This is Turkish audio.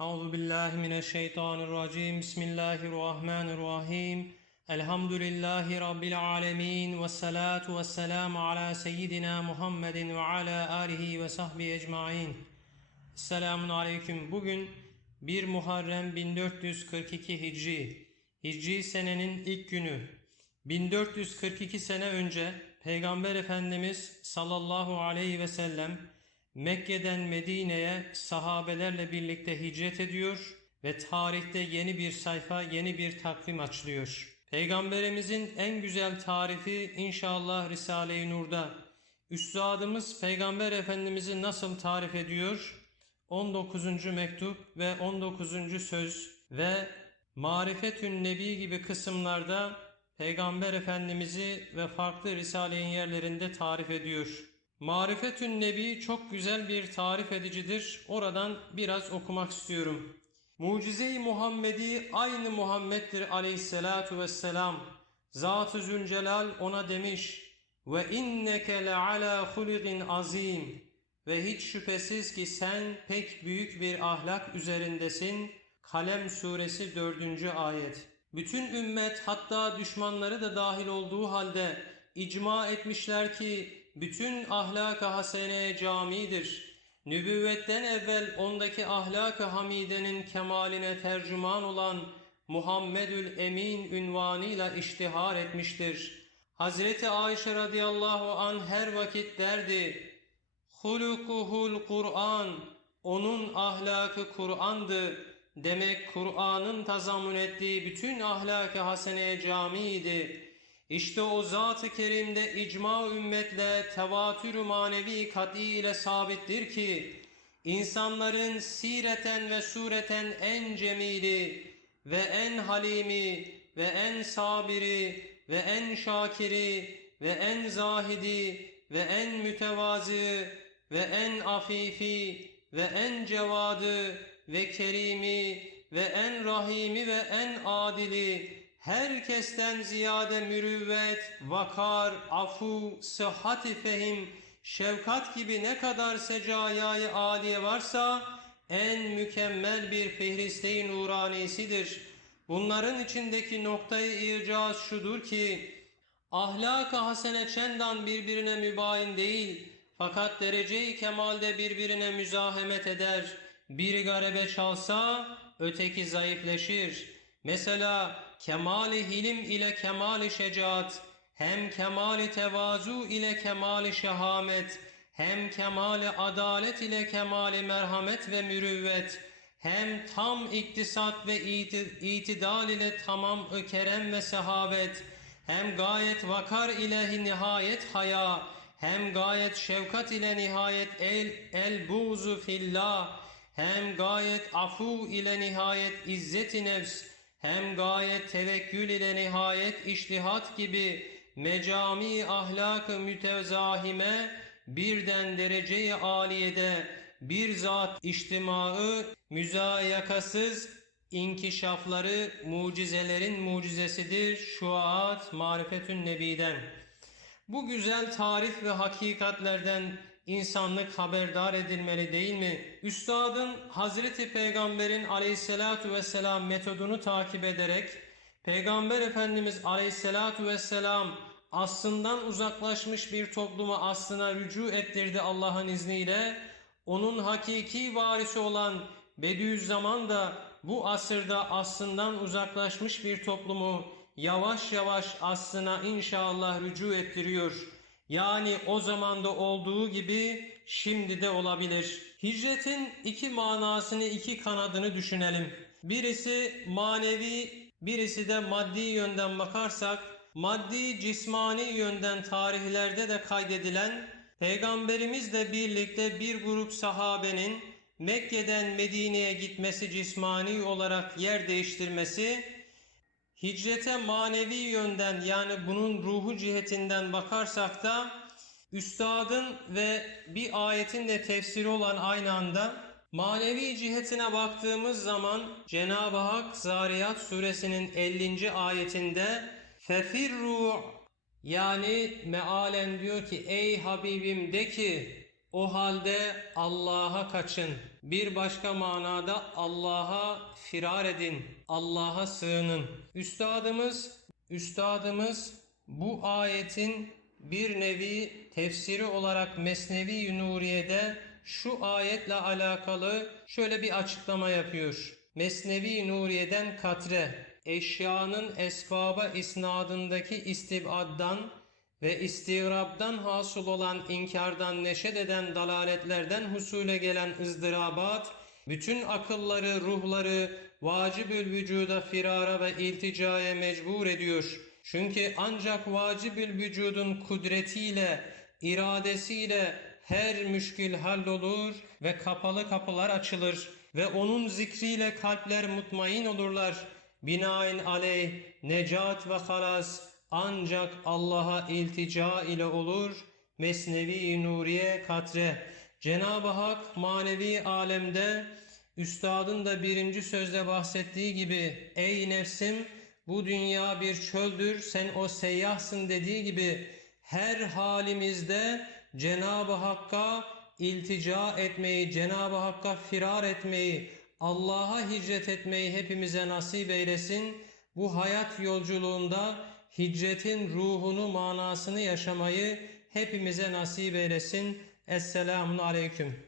Euzu billahi mineşşeytanirracim. Bismillahirrahmanirrahim. Elhamdülillahi rabbil alamin ve salatu vesselam ala seyyidina Muhammedin ve ala alihi ve sahbi ecmaîn. Selamun aleyküm. Bugün 1 Muharrem 1442 Hicri. Hicri senenin ilk günü. 1442 sene önce Peygamber Efendimiz sallallahu aleyhi ve sellem Mekke'den Medine'ye sahabelerle birlikte hicret ediyor ve tarihte yeni bir sayfa, yeni bir takvim açılıyor. Peygamberimizin en güzel tarifi inşallah Risale-i Nur'da. Üstadımız Peygamber Efendimiz'i nasıl tarif ediyor? 19. mektup ve 19. söz ve Marifetün Nebi gibi kısımlarda Peygamber Efendimiz'i ve farklı Risale'nin yerlerinde tarif ediyor. Marifetün Nebi çok güzel bir tarif edicidir. Oradan biraz okumak istiyorum. Mucize-i Muhammedi aynı Muhammed'dir aleyhissalatu vesselam. Zat-ı Zülcelal ona demiş ve inneke le ala huligin azim ve hiç şüphesiz ki sen pek büyük bir ahlak üzerindesin. Kalem suresi 4. ayet. Bütün ümmet hatta düşmanları da dahil olduğu halde icma etmişler ki bütün ahlak-ı hasene camidir. Nübüvvetten evvel ondaki ahlak-ı hamidenin kemaline tercüman olan Muhammedül Emin ünvanıyla iştihar etmiştir. Hazreti Ayşe radıyallahu an her vakit derdi, Hulukuhul Kur'an, onun ahlakı Kur'an'dı. Demek Kur'an'ın tazammün ettiği bütün ahlak-ı haseneye camiydi. İşte o zat-ı kerimde icma ümmetle tevatür manevi kat'i ile sabittir ki insanların sireten ve sureten en cemili ve en halimi ve en sabiri ve en şakiri ve en zahidi ve en mütevazı ve en afifi ve en cevadı ve kerimi ve en rahimi ve en adili herkesten ziyade mürüvvet, vakar, afu, sıhhati fehim, şefkat gibi ne kadar secayayı âliye varsa en mükemmel bir fihriste-i nuranisidir. Bunların içindeki noktayı ircaz şudur ki ahlak-ı hasene çendan birbirine mübayin değil fakat derece-i kemalde birbirine müzahemet eder. Biri garebe çalsa öteki zayıfleşir. Mesela kemali hilim ile kemali şecaat, hem kemali tevazu ile kemali şehamet, hem kemali adalet ile kemali merhamet ve mürüvvet, hem tam iktisat ve itidal ile tamam kerem ve sehavet, hem gayet vakar ile nihayet haya, hem gayet şefkat ile nihayet el, el buzu fillah, hem gayet afu ile nihayet izzeti nefs, hem gayet tevekkül ile nihayet iştihat gibi mecami ahlak-ı mütezahime birden dereceyi aliyede bir zat içtimaı müzayakasız inkişafları mucizelerin mucizesidir şuat marifetün nebiden. Bu güzel tarif ve hakikatlerden insanlık haberdar edilmeli değil mi? Üstadın Hazreti Peygamber'in aleyhissalatu vesselam metodunu takip ederek Peygamber Efendimiz aleyhissalatu vesselam aslından uzaklaşmış bir toplumu aslına rücu ettirdi Allah'ın izniyle. Onun hakiki varisi olan Bediüzzaman da bu asırda aslından uzaklaşmış bir toplumu yavaş yavaş aslına inşallah rücu ettiriyor. Yani o zamanda olduğu gibi şimdi de olabilir. Hicretin iki manasını, iki kanadını düşünelim. Birisi manevi, birisi de maddi yönden bakarsak, maddi cismani yönden tarihlerde de kaydedilen, Peygamberimizle birlikte bir grup sahabenin Mekke'den Medine'ye gitmesi cismani olarak yer değiştirmesi, hicrete manevi yönden yani bunun ruhu cihetinden bakarsak da üstadın ve bir ayetin de tefsiri olan aynı anda manevi cihetine baktığımız zaman Cenab-ı Hak Zariyat suresinin 50. ayetinde fefirru yani mealen diyor ki ey Habibim de ki o halde Allah'a kaçın. Bir başka manada Allah'a firar edin, Allah'a sığının. Üstadımız, üstadımız bu ayetin bir nevi tefsiri olarak Mesnevi Nuriye'de şu ayetle alakalı şöyle bir açıklama yapıyor. Mesnevi Nuriye'den katre, eşyanın esbaba isnadındaki istibaddan ve istirabdan hasıl olan inkardan neşet eden dalaletlerden husule gelen ızdırabat, bütün akılları, ruhları vacibül vücuda firara ve ilticaya mecbur ediyor. Çünkü ancak vacibül vücudun kudretiyle, iradesiyle her müşkil hallolur ve kapalı kapılar açılır ve onun zikriyle kalpler mutmain olurlar. Binaen aleyh necat ve halas ancak Allah'a iltica ile olur. Mesnevi Nuriye Katre Cenab-ı Hak manevi alemde Üstadın da birinci sözde bahsettiği gibi ey nefsim bu dünya bir çöldür sen o seyyahsın dediği gibi her halimizde Cenab-ı Hakk'a iltica etmeyi, Cenab-ı Hakk'a firar etmeyi, Allah'a hicret etmeyi hepimize nasip eylesin. Bu hayat yolculuğunda hicretin ruhunu, manasını yaşamayı hepimize nasip eylesin. Esselamun Aleyküm.